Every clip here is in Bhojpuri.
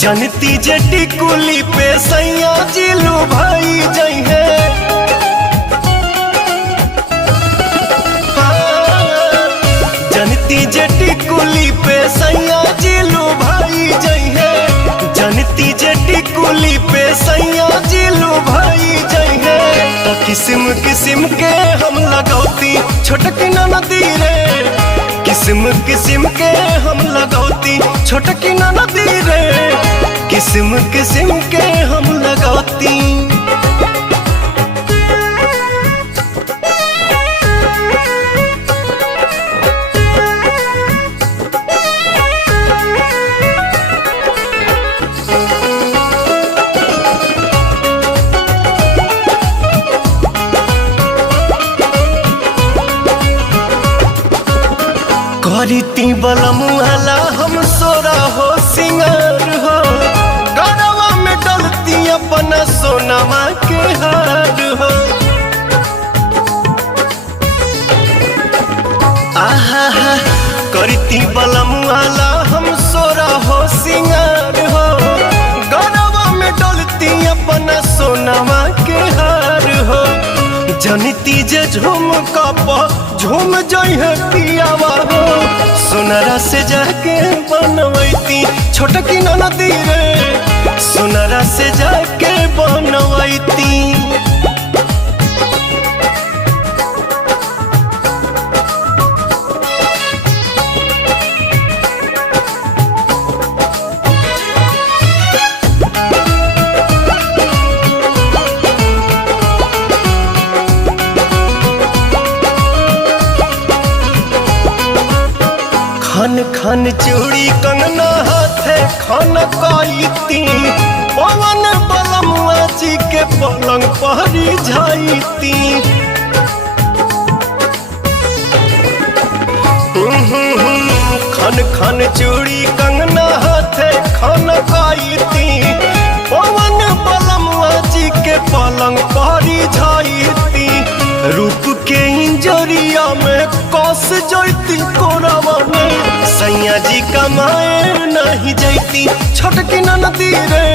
जनती जटी कुली पे सैया जिलू भाई जई है। जनती जटी कुली पे सैया जिलू भाई जई है। जनती जटी कुली पे सैया जिलू भाई जई है। तो किस्म किस्म के हम लगौती छोटकी नदी रे। किस्म किस्म के हम लगौती छोटकी नदी रे। किस्म किस्म के हम लगौती। करीती बलमुआला हम सोरा हो सिंगार हो। गरवा में डलती अपना सोनमा के हार हो। आहा हा करीती बलमुआला हम सोरा हो सिंगार हो। गरवा में डलती अपना सोनमा के हार हो। जनती जे झूम कप झूम जई है पियावा हो। सोनरा से जाके बनवैती छोटकी नदी रे। सोनरा से जाके बनवैती। खन खन चूड़ी कंगना हाथे खन कईती। पवन बलमुआ जी के पलंग पहरी जाईती। खन खन चूड़ी कंगना हाथे खन कईती। पवन बलमुआ जी के पलंग पहरी जाईती। रूप के इंजरिया में कस जैती कोरावा में। सैया जी कमाए नहीं जैती छोटकी नदी रे।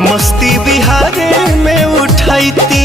मस्ती बिहारे में उठाईती।